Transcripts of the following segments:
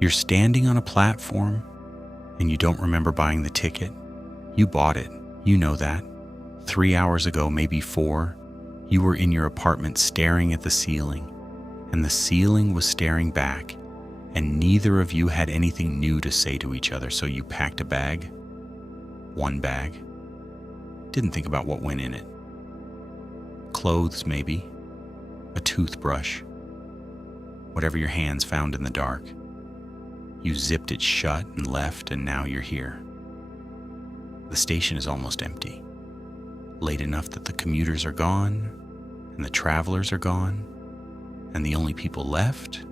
You're standing on a platform and you don't remember buying the ticket. You bought it. You know that. 3 hours ago, maybe 4, you were in your apartment staring at the ceiling, and the ceiling was staring back, and neither of you had anything new to say to each other, so you packed a bag. One bag. Didn't think about what went in it. Clothes, maybe. A toothbrush. Whatever your hands found in the dark. You zipped it shut and left, and now you're here. The station is almost empty. Late enough that the commuters are gone, and the travelers are gone, and the only people left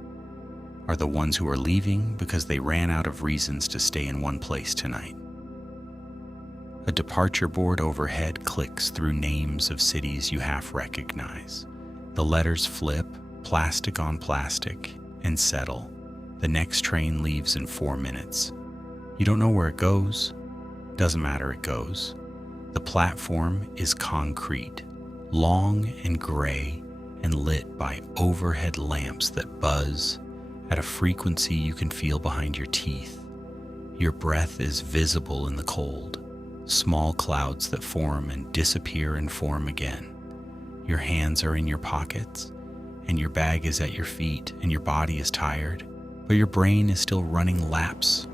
are the ones who are leaving because they ran out of reasons to stay in one place tonight. A departure board overhead clicks through names of cities you half recognize. The letters flip, plastic on plastic, and settle. The next train leaves in 4 minutes. You don't know where it goes. Doesn't matter, it goes. The platform is concrete, long and gray, and lit by overhead lamps that buzz at a frequency you can feel behind your teeth. Your breath is visible in the cold, small clouds that form and disappear and form again. Your hands are in your pockets, and your bag is at your feet, and your body is tired, but your brain is still running laps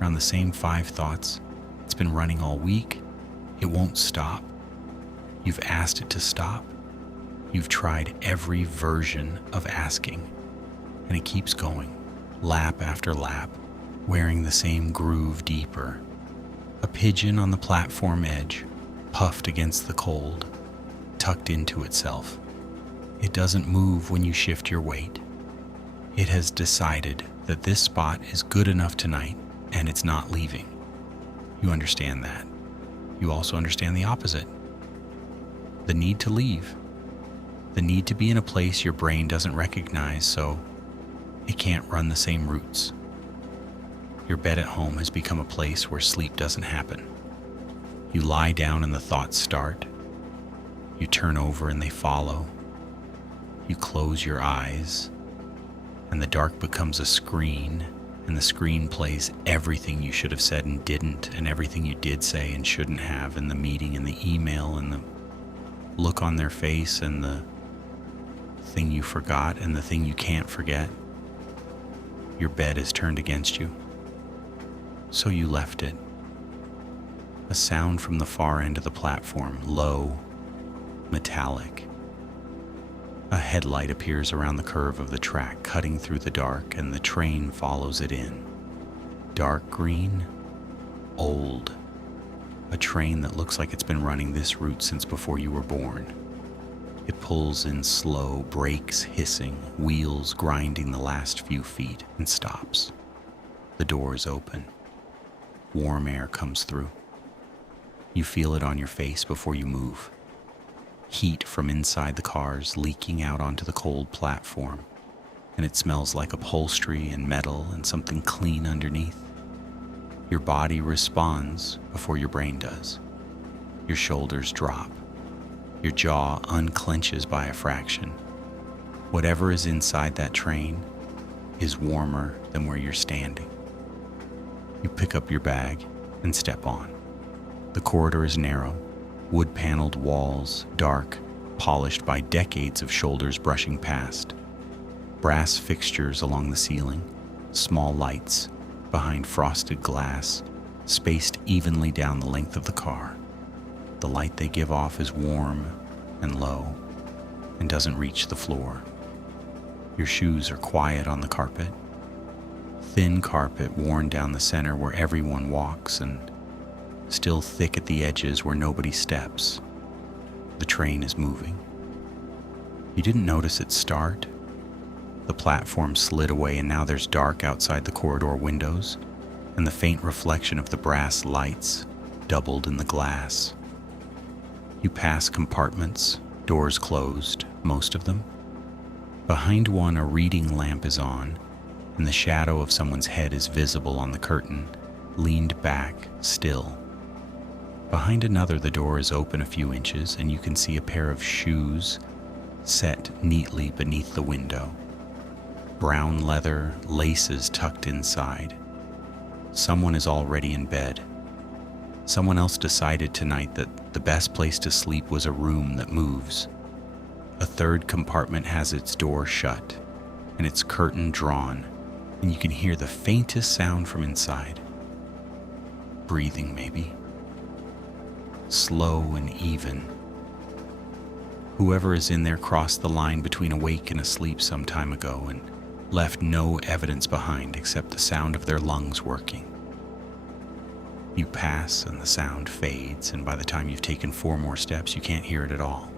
around the same 5 thoughts. It's been running all week. It won't stop. You've asked it to stop. You've tried every version of asking, and it keeps going, lap after lap, wearing the same groove deeper. A pigeon on the platform edge, puffed against the cold, tucked into itself. It doesn't move when you shift your weight. It has decided that this spot is good enough tonight, and it's not leaving. You understand that. You also understand the opposite. The need to leave. The need to be in a place your brain doesn't recognize, so it can't run the same routes. Your bed at home has become a place where sleep doesn't happen. You lie down and the thoughts start. You turn over and they follow. You close your eyes, and the dark becomes a screen, and the screen plays everything you should have said and didn't, and everything you did say and shouldn't have, and the meeting and the email and the look on their face and the thing you forgot and the thing you can't forget. Your bed is turned against you. So you left it. A sound from the far end of the platform, low, metallic. A headlight appears around the curve of the track, cutting through the dark, and the train follows it in. Dark green, old. A train that looks like it's been running this route since before you were born. It pulls in slow, brakes hissing, wheels grinding the last few feet, and stops. The door is open. Warm air comes through. You feel it on your face before you move. Heat from inside the cars leaking out onto the cold platform, and it smells like upholstery and metal and something clean underneath. Your body responds before your brain does. Your shoulders drop. Your jaw unclenches by a fraction. Whatever is inside that train is warmer than where you're standing. You pick up your bag and step on. The corridor is narrow. Wood-paneled walls, dark, polished by decades of shoulders brushing past. Brass fixtures along the ceiling, small lights behind frosted glass, spaced evenly down the length of the car. The light they give off is warm and low and doesn't reach the floor. Your shoes are quiet on the carpet. Thin carpet worn down the center where everyone walks, and still thick at the edges where nobody steps. The train is moving. You didn't notice it start. The platform slid away, and now there's dark outside the corridor windows, and the faint reflection of the brass lights doubled in the glass. You pass compartments, doors closed, most of them. Behind one, a reading lamp is on, and the shadow of someone's head is visible on the curtain, leaned back, still. Behind another, the door is open a few inches, and you can see a pair of shoes set neatly beneath the window. Brown leather, laces tucked inside. Someone is already in bed. Someone else decided tonight that the best place to sleep was a room that moves. A third compartment has its door shut and its curtain drawn, and you can hear the faintest sound from inside. Breathing, maybe. Slow and even. Whoever is in there crossed the line between awake and asleep some time ago and left no evidence behind except the sound of their lungs working. You pass and the sound fades, and by the time you've taken 4 more steps, you can't hear it at all.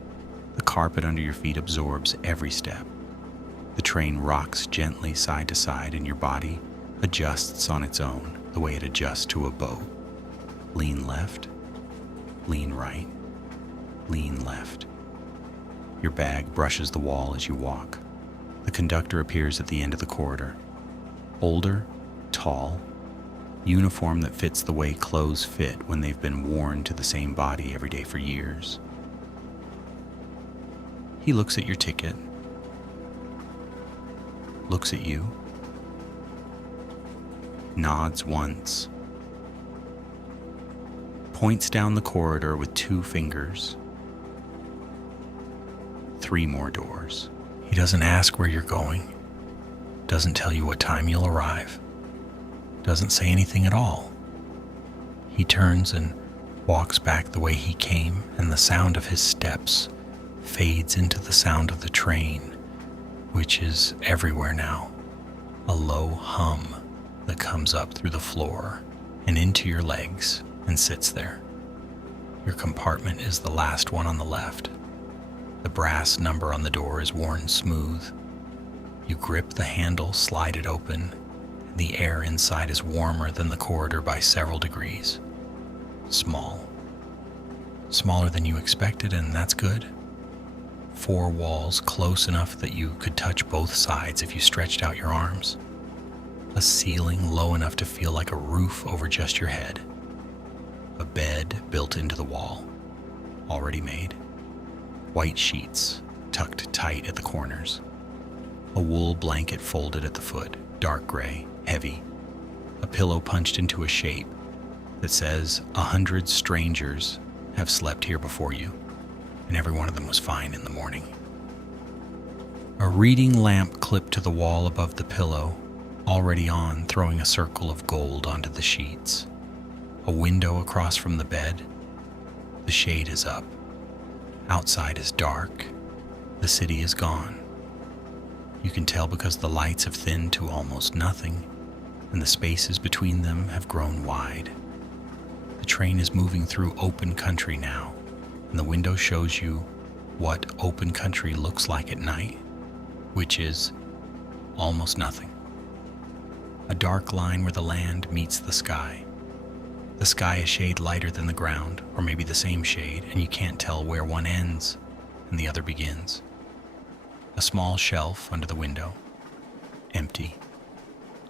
The carpet under your feet absorbs every step. The train rocks gently side to side, and your body adjusts on its own, the way it adjusts to a boat. Lean left, lean right, lean left. Your bag brushes the wall as you walk. The conductor appears at the end of the corridor. Older, tall, uniform that fits the way clothes fit when they've been worn to the same body every day for years. He looks at your ticket, looks at you, nods once, points down the corridor with 2 fingers. 3 more doors. He doesn't ask where you're going, doesn't tell you what time you'll arrive, doesn't say anything at all. He turns and walks back the way he came, and the sound of his steps fades into the sound of the train, which is everywhere now, a low hum that comes up through the floor and into your legs and sits there. Your compartment is the last one on the left. The brass number on the door is worn smooth. You grip the handle, slide it open, and the air inside is warmer than the corridor by several degrees. Small. Smaller than you expected, and that's good. 4 walls close enough that you could touch both sides if you stretched out your arms. A ceiling low enough to feel like a roof over just your head. A bed built into the wall, already made. White sheets tucked tight at the corners. A wool blanket folded at the foot, dark gray, heavy. A pillow punched into a shape that says 100 strangers have slept here before you, and every one of them was fine in the morning. A reading lamp clipped to the wall above the pillow, already on, throwing a circle of gold onto the sheets. A window across from the bed. The shade is up. Outside is dark. The city is gone. You can tell because the lights have thinned to almost nothing, and the spaces between them have grown wide. The train is moving through open country now, and the window shows you what open country looks like at night, which is almost nothing. A dark line where the land meets the sky. The sky a shade lighter than the ground, or maybe the same shade, and you can't tell where one ends and the other begins. A small shelf under the window, empty.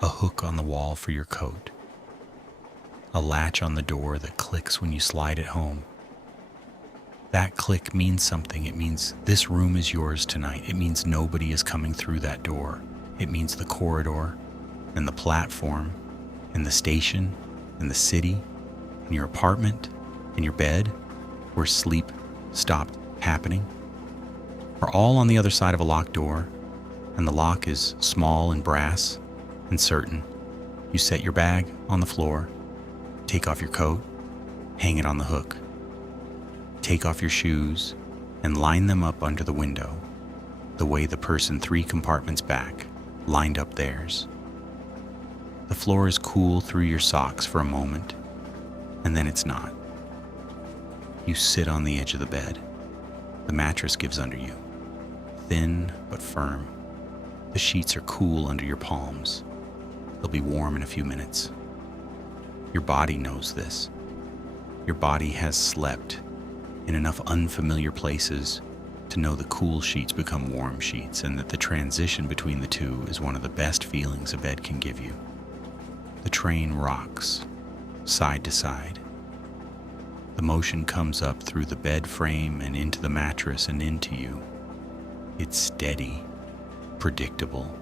A hook on the wall for your coat. A latch on the door that clicks when you slide it home. That click means something. It means this room is yours tonight. It means nobody is coming through that door. It means the corridor and the platform and the station and the city and your apartment and your bed where sleep stopped happening are all on the other side of a locked door, and the lock is small and brass and certain. You set your bag on the floor, take off your coat, hang it on the hook. Take off your shoes and line them up under the window, the way the person 3 compartments back lined up theirs. The floor is cool through your socks for a moment, and then it's not. You sit on the edge of the bed. The mattress gives under you, thin but firm. The sheets are cool under your palms. They'll be warm in a few minutes. Your body knows this. Your body has slept in enough unfamiliar places to know the cool sheets become warm sheets, and that the transition between the two is one of the best feelings a bed can give you. The train rocks, side to side. The motion comes up through the bed frame and into the mattress and into you. It's steady, predictable,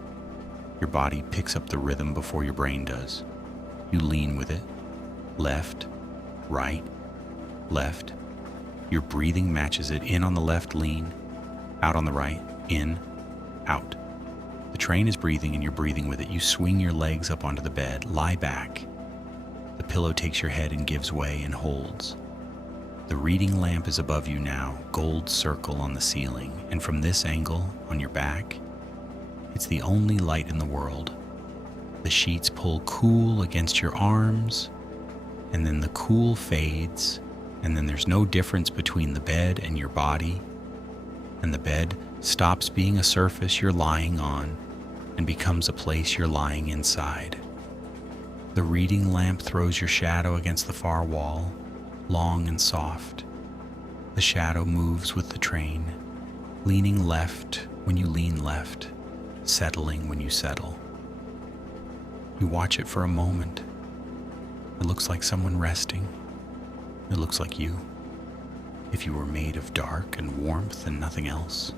Your body picks up the rhythm before your brain does. You lean with it. Left, right, left. Your breathing matches it. In on the left, lean. Out on the right, in, out. The train is breathing and you're breathing with it. You swing your legs up onto the bed, lie back. The pillow takes your head and gives way and holds. The reading lamp is above you now, gold circle on the ceiling, and from this angle, on your back, it's the only light in the world. The sheets pull cool against your arms, and then the cool fades, and then there's no difference between the bed and your body, and the bed stops being a surface you're lying on and becomes a place you're lying inside. The reading lamp throws your shadow against the far wall, long and soft. The shadow moves with the train, leaning left when you lean left, settling when you settle. You watch it for a moment. It looks like someone resting. It looks like you, if you were made of dark and warmth and nothing else.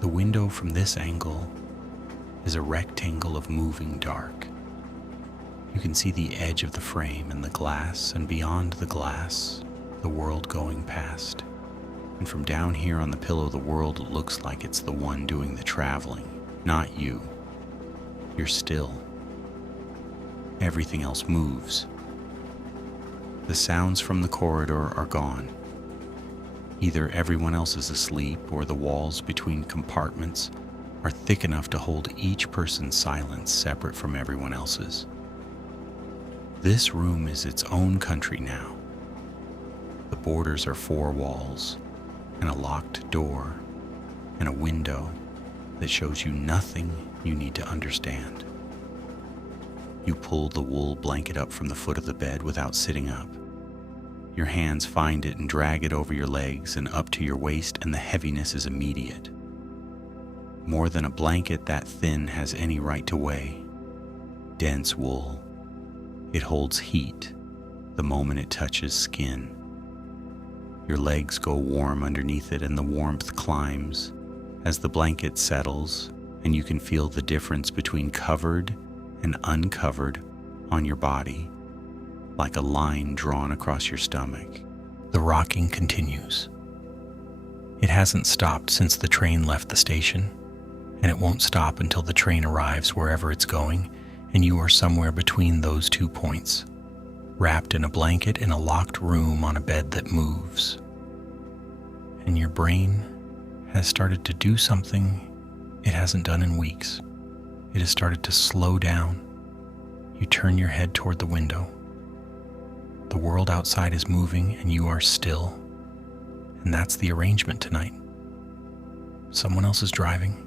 The window from this angle is a rectangle of moving dark. You can see the edge of the frame and the glass, and beyond the glass, the world going past. And from down here on the pillow, the world looks like it's the one doing the traveling, not you. You're still. Everything else moves. The sounds from the corridor are gone. Either everyone else is asleep, or the walls between compartments are thick enough to hold each person's silence separate from everyone else's. This room is its own country now. The borders are four walls, and a locked door, and a window that shows you nothing you need to understand. You pull the wool blanket up from the foot of the bed without sitting up. Your hands find it and drag it over your legs and up to your waist, and the heaviness is immediate. More than a blanket that thin has any right to weigh. Dense wool. It holds heat the moment it touches skin. Your legs go warm underneath it, and the warmth climbs as the blanket settles, and you can feel the difference between covered and uncovered on your body, like a line drawn across your stomach. The rocking continues. It hasn't stopped since the train left the station, and it won't stop until the train arrives wherever it's going, and you are somewhere between those 2 points, wrapped in a blanket in a locked room on a bed that moves. And your brain has started to do something it hasn't done in weeks. It has started to slow down. You turn your head toward the window. The world outside is moving and you are still. And that's the arrangement tonight. Someone else is driving.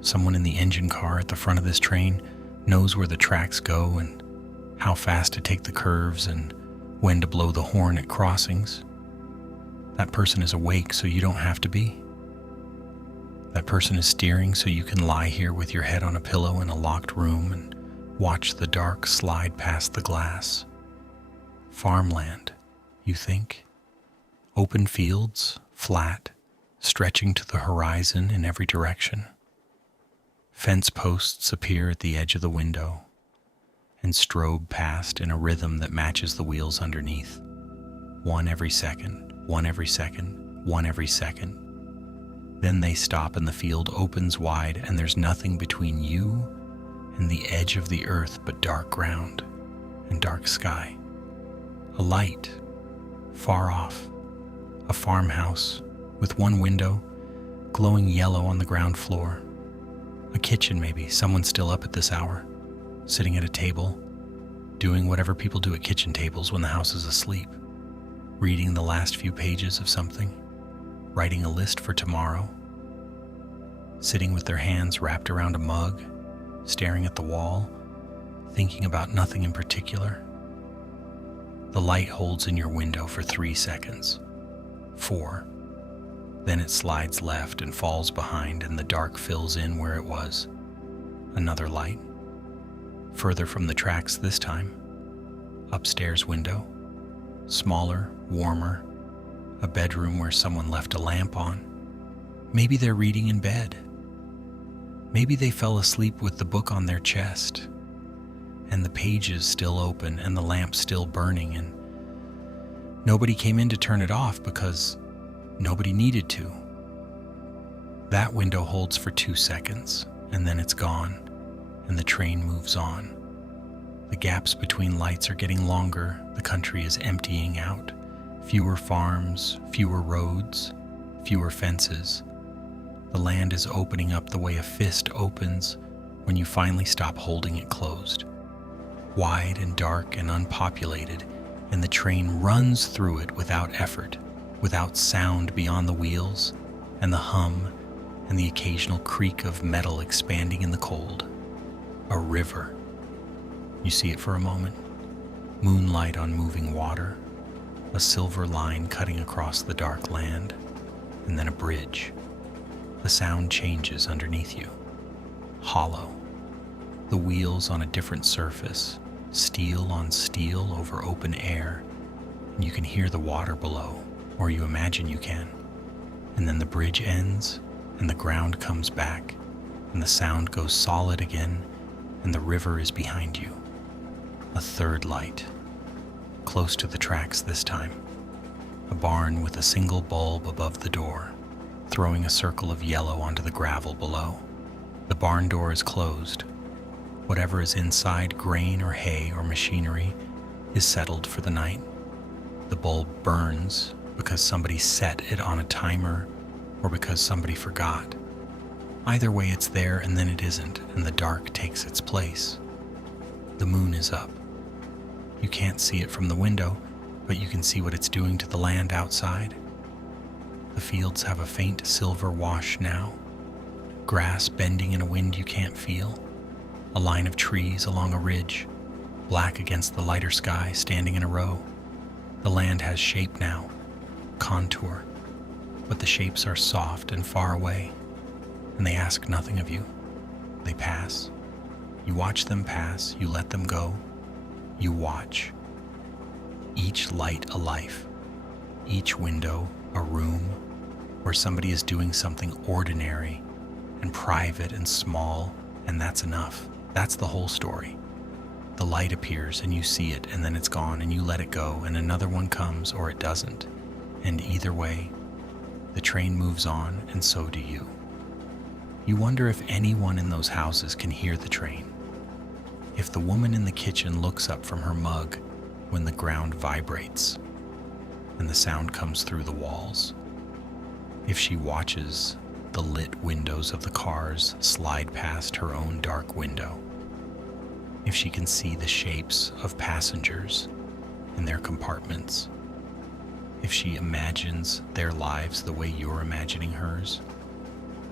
Someone in the engine car at the front of this train knows where the tracks go and how fast to take the curves and when to blow the horn at crossings. That person is awake so you don't have to be. That person is steering so you can lie here with your head on a pillow in a locked room and watch the dark slide past the glass. Farmland, you think? Open fields, flat, stretching to the horizon in every direction. Fence posts appear at the edge of the window and strobe past in a rhythm that matches the wheels underneath. One every second, one every second, one every second. Then they stop and the field opens wide, and there's nothing between you and the edge of the earth but dark ground and dark sky. A light, far off, a farmhouse with one window glowing yellow on the ground floor. A kitchen maybe, someone still up at this hour, sitting at a table, doing whatever people do at kitchen tables when the house is asleep, reading the last few pages of something, writing a list for tomorrow, sitting with their hands wrapped around a mug, staring at the wall, thinking about nothing in particular. The light holds in your window for 3 seconds, 4. Then it slides left and falls behind, and the dark fills in where it was. Another light. Further from the tracks this time. Upstairs window. Smaller, warmer. A bedroom where someone left a lamp on. Maybe they're reading in bed. Maybe they fell asleep with the book on their chest, and the pages still open and the lamp still burning, and nobody came in to turn it off because nobody needed to. That window holds for 2 seconds, and then it's gone, and the train moves on. The gaps between lights are getting longer, the country is emptying out. Fewer farms, fewer roads, fewer fences. The land is opening up the way a fist opens when you finally stop holding it closed. Wide and dark and unpopulated, and the train runs through it without effort, without sound beyond the wheels, and the hum and the occasional creak of metal expanding in the cold. A river. You see it for a moment. Moonlight on moving water, a silver line cutting across the dark land, and then a bridge. The sound changes underneath you. Hollow. The wheels on a different surface, steel on steel over open air, and you can hear the water below, or you imagine you can. And then the bridge ends, and the ground comes back, and the sound goes solid again, and the river is behind you. A third light, close to the tracks this time. A barn with a single bulb above the door, throwing a circle of yellow onto the gravel below. The barn door is closed. Whatever is inside, grain or hay or machinery, is settled for the night. The bulb burns because somebody set it on a timer or because somebody forgot. Either way, it's there and then it isn't, and the dark takes its place. The moon is up. You can't see it from the window, but you can see what it's doing to the land outside. The fields have a faint silver wash now, grass bending in a wind you can't feel, a line of trees along a ridge, black against the lighter sky, standing in a row. The land has shape now, contour, but the shapes are soft and far away, and they ask nothing of you. They pass. You watch them pass, you let them go, you watch. Each light a life, each window a room where somebody is doing something ordinary and private and small, and that's enough. That's the whole story. The light appears and you see it, and then it's gone and you let it go, and another one comes or it doesn't. And either way, the train moves on, and so do you. You wonder if anyone in those houses can hear the train. If the woman in the kitchen looks up from her mug when the ground vibrates and the sound comes through the walls. If she watches the lit windows of the cars slide past her own dark window. If she can see the shapes of passengers in their compartments. If she imagines their lives the way you're imagining hers.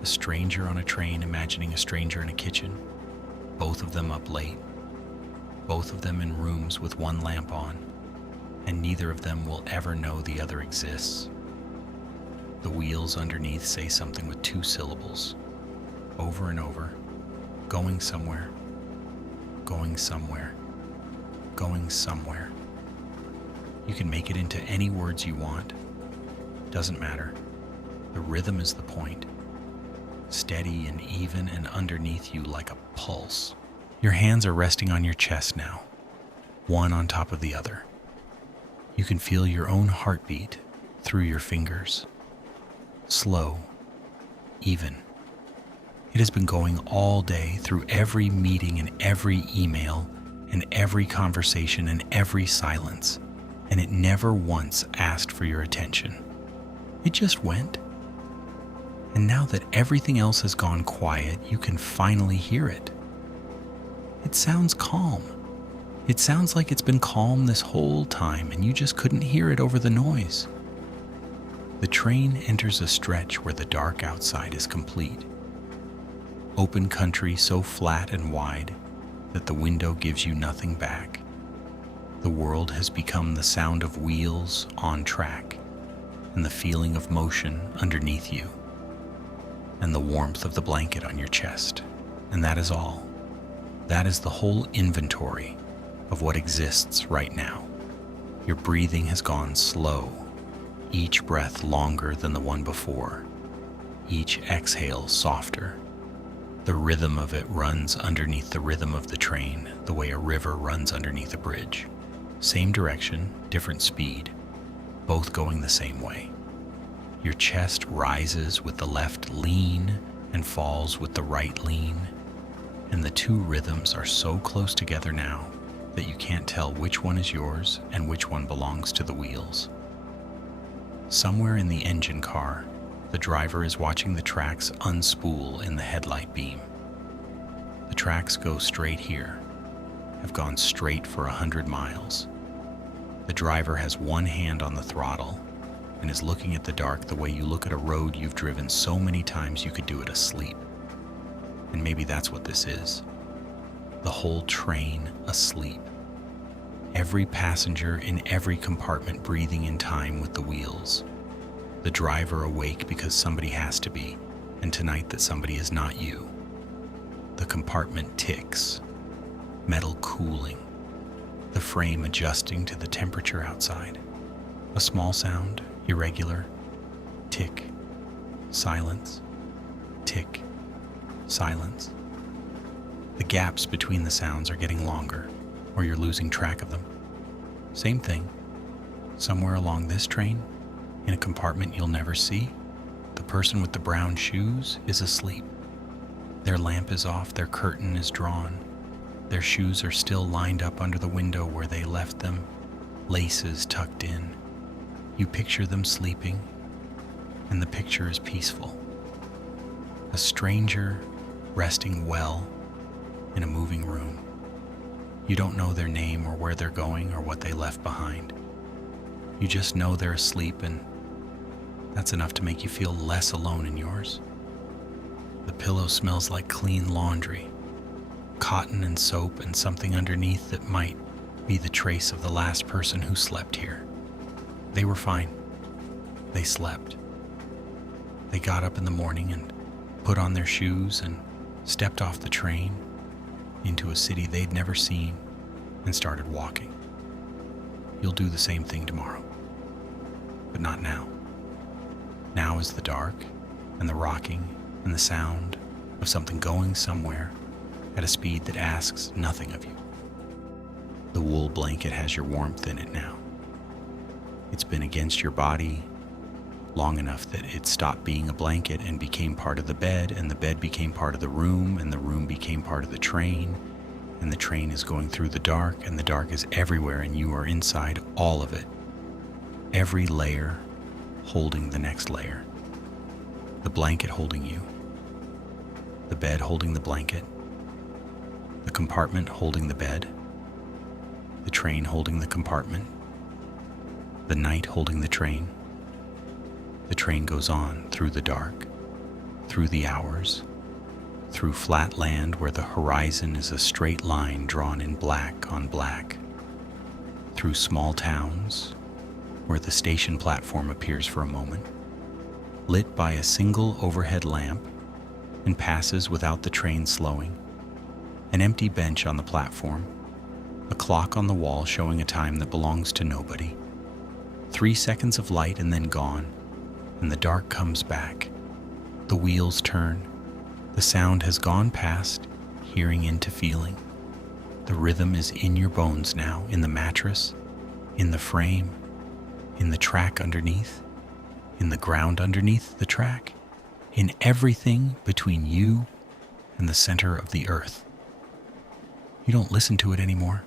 A stranger on a train imagining a stranger in a kitchen. Both of them up late. Both of them in rooms with one lamp on. And neither of them will ever know the other exists. The wheels underneath say something with 2 syllables, over and over, going somewhere, going somewhere, going somewhere. You can make it into any words you want. Doesn't matter. The rhythm is the point. Steady and even and underneath you like a pulse. Your hands are resting on your chest now, one on top of the other. You can feel your own heartbeat through your fingers. Slow, even. It has been going all day through every meeting and every email and every conversation and every silence, and it never once asked for your attention. It just went. And now that everything else has gone quiet, you can finally hear it. It sounds calm. It sounds like it's been calm this whole time and you just couldn't hear it over the noise. The train enters a stretch where the dark outside is complete. Open country so flat and wide that the window gives you nothing back. The world has become the sound of wheels on track and the feeling of motion underneath you and the warmth of the blanket on your chest. And that is all. That is the whole inventory of what exists right now. Your breathing has gone slow, each breath longer than the one before, each exhale softer. The rhythm of it runs underneath the rhythm of the train, the way a river runs underneath a bridge. Same direction, different speed, both going the same way. Your chest rises with the left lean and falls with the right lean, and the two rhythms are so close together now that you can't tell which one is yours and which one belongs to the wheels. Somewhere in the engine car, the driver is watching the tracks unspool in the headlight beam. The tracks go straight here, have gone straight for 100 miles. The driver has one hand on the throttle and is looking at the dark the way you look at a road you've driven so many times you could do it asleep. And maybe that's what this is. The whole train asleep. Every passenger in every compartment breathing in time with the wheels. The driver awake because somebody has to be, and tonight that somebody is not you. The compartment ticks, metal cooling, the frame adjusting to the temperature outside. A small sound, irregular, tick, silence, tick, silence. The gaps between the sounds are getting longer, or you're losing track of them. Same thing. Somewhere along this train, in a compartment you'll never see, the person with the brown shoes is asleep. Their lamp is off, their curtain is drawn. Their shoes are still lined up under the window where they left them, laces tucked in. You picture them sleeping, and the picture is peaceful. A stranger resting well in a moving room. You don't know their name or where they're going or what they left behind. You just know they're asleep, and that's enough to make you feel less alone in yours. The pillow smells like clean laundry, cotton and soap, and something underneath that might be the trace of the last person who slept here. They were fine. They slept. They got up in the morning and put on their shoes and stepped off the train into a city they'd never seen and started walking. You'll do the same thing tomorrow, but not now. Now is the dark and the rocking and the sound of something going somewhere at a speed that asks nothing of you. The wool blanket has your warmth in it now. It's been against your body long enough that it stopped being a blanket and became part of the bed, and the bed became part of the room, and the room became part of the train, and the train is going through the dark, and the dark is everywhere, and you are inside all of it. Every layer holding the next layer. The blanket holding you. The bed holding the blanket. The compartment holding the bed. The train holding the compartment. The night holding the train. The train goes on through the dark, through the hours, through flat land where the horizon is a straight line drawn in black on black, through small towns where the station platform appears for a moment, lit by a single overhead lamp, and passes without the train slowing. An empty bench on the platform, a clock on the wall showing a time that belongs to nobody. 3 seconds of light and then gone, and the dark comes back. The wheels turn. The sound has gone past hearing into feeling. The rhythm is in your bones now, in the mattress, in the frame, in the track underneath, in the ground underneath the track, in everything between you and the center of the earth. You don't listen to it anymore.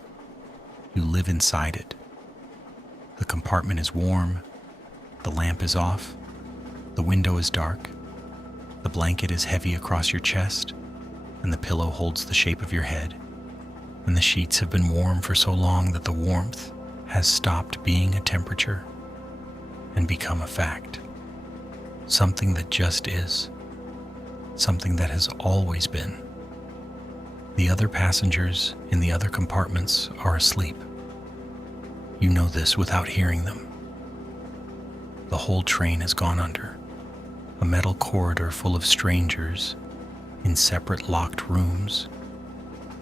You live inside it. The compartment is warm. The lamp is off. The window is dark. The blanket is heavy across your chest, and the pillow holds the shape of your head. And the sheets have been warm for so long that the warmth has stopped being a temperature and become a fact. Something that just is. Something that has always been. The other passengers in the other compartments are asleep. You know this without hearing them. The whole train has gone under. A metal corridor full of strangers in separate locked rooms,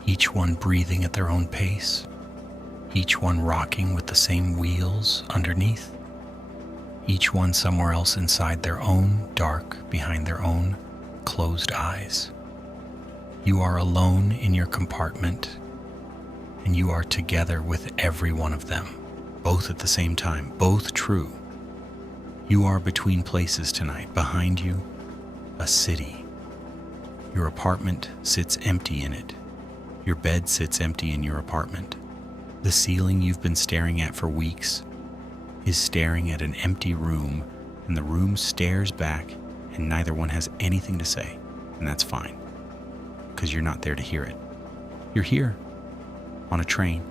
each one breathing at their own pace, each one rocking with the same wheels underneath, each one somewhere else inside their own dark behind their own closed eyes. You are alone in your compartment, and you are together with every one of them, both at the same time, both true. You are between places tonight. Behind you, a city. Your apartment sits empty in it. Your bed sits empty in your apartment. The ceiling you've been staring at for weeks is staring at an empty room, and the room stares back, and neither one has anything to say, and that's fine, because you're not there to hear it. You're here, on a train,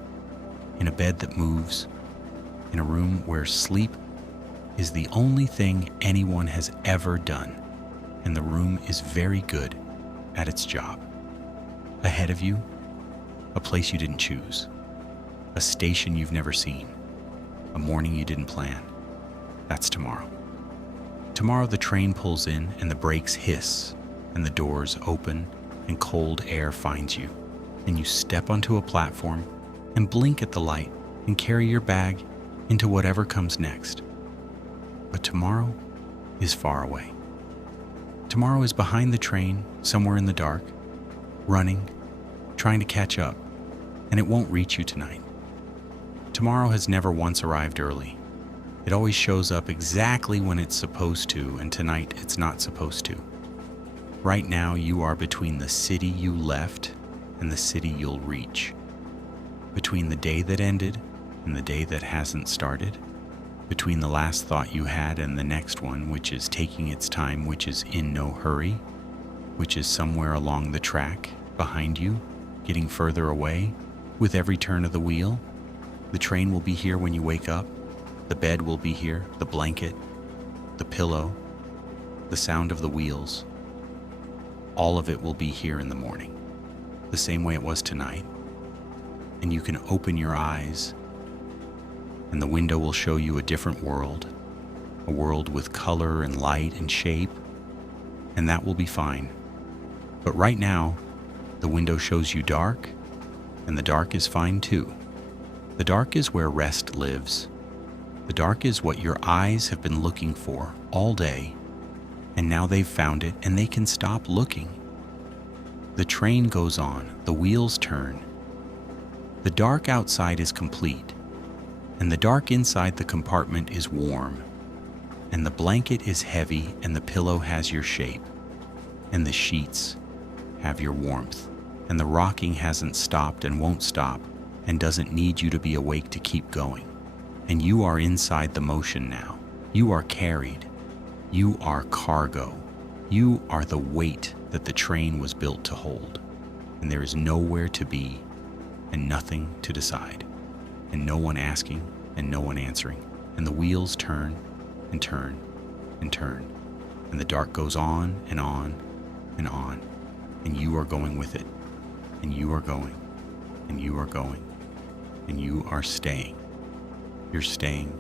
in a bed that moves, in a room where sleep is the only thing anyone has ever done, and the room is very good at its job. Ahead of you, a place you didn't choose, a station you've never seen, a morning you didn't plan. That's tomorrow. Tomorrow the train pulls in and the brakes hiss and the doors open and cold air finds you, and you step onto a platform and blink at the light and carry your bag into whatever comes next. But tomorrow is far away. Tomorrow is behind the train, somewhere in the dark, running, trying to catch up, and it won't reach you tonight. Tomorrow has never once arrived early. It always shows up exactly when it's supposed to, and tonight it's not supposed to. Right now you are between the city you left and the city you'll reach. Between the day that ended and the day that hasn't started. Between the last thought you had and the next one, which is taking its time, which is in no hurry, which is somewhere along the track, behind you, getting further away, with every turn of the wheel. The train will be here when you wake up. The bed will be here, the blanket, the pillow, the sound of the wheels. All of it will be here in the morning, the same way it was tonight. And you can open your eyes, and the window will show you a different world, a world with color and light and shape, and that will be fine. But right now, the window shows you dark, and the dark is fine too. The dark is where rest lives. The dark is what your eyes have been looking for all day, and now they've found it and they can stop looking. The train goes on, the wheels turn. The dark outside is complete, and the dark inside the compartment is warm, and the blanket is heavy, and the pillow has your shape, and the sheets have your warmth, and the rocking hasn't stopped and won't stop and doesn't need you to be awake to keep going. And you are inside the motion now. You are carried. You are cargo. You are the weight that the train was built to hold, and there is nowhere to be and nothing to decide, and no one asking and no one answering, and the wheels turn and turn and turn, and the dark goes on and on and on, and you are going with it, and you are going, and you are going, and you are staying. You're staying